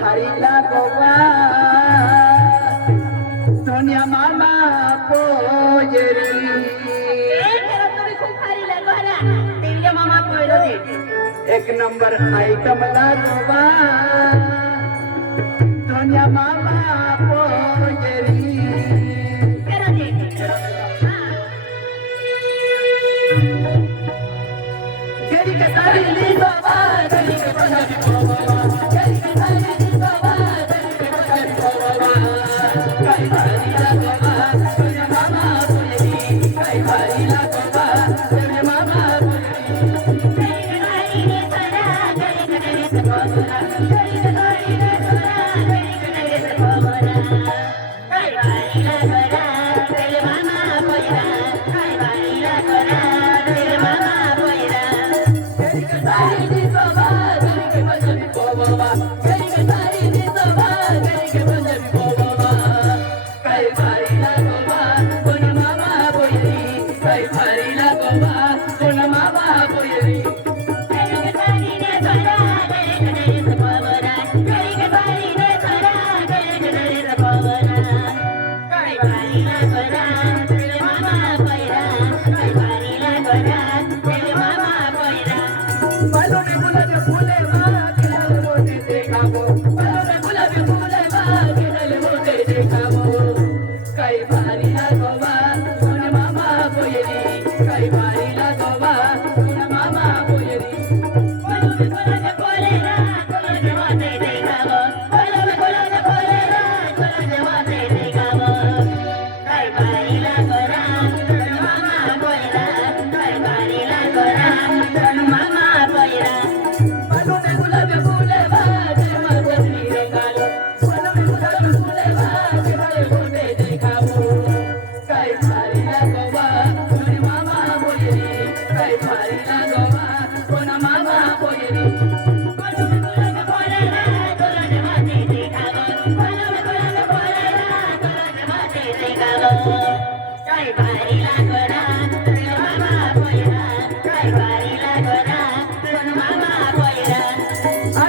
হারিলা গোবা সোনিয়া মামা পোজরি এক নম্বর আই কমলা গোবা সোনিয়া মামা Hey, this is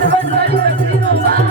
Quero ver sangue, prefiro